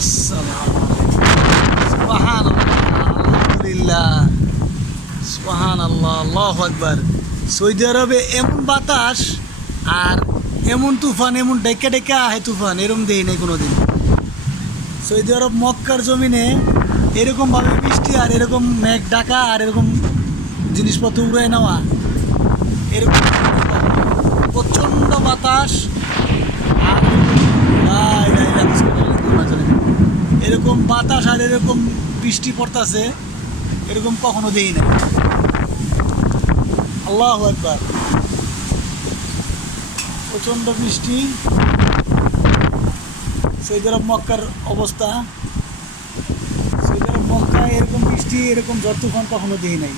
আসসালামু সুবহানাল্লাহ, আলহামদুলিল্লাহ, সুবহানাল্লাহ, আল্লাহু আকবার। সৌদি আরবে এমন বাতাস আর এমন তুফান, এমন ডেকে ডেকে আহে তুফান, এরকম দেই নাই কোনোদিন। সৌদি আরব মক্কার জমিনে এরকমভাবে বৃষ্টি আর এরকম মেঘ ডাকা আর এরকম জিনিসপত্র উড়ে নেওয়া, এরকম প্রচণ্ড বাতাস আর এরকম বাতাস আর এরকম বৃষ্টি পড়তেছে, এরকম কখনো দেই না। আল্লাহু আকবার। প্রচণ্ড বৃষ্টি, সৌদি আরব মক্কার অবস্থা। সৌদি আরব মক্কায় এরকম বৃষ্টি, এরকম ঝড় তুফান কখনো দেই নাই।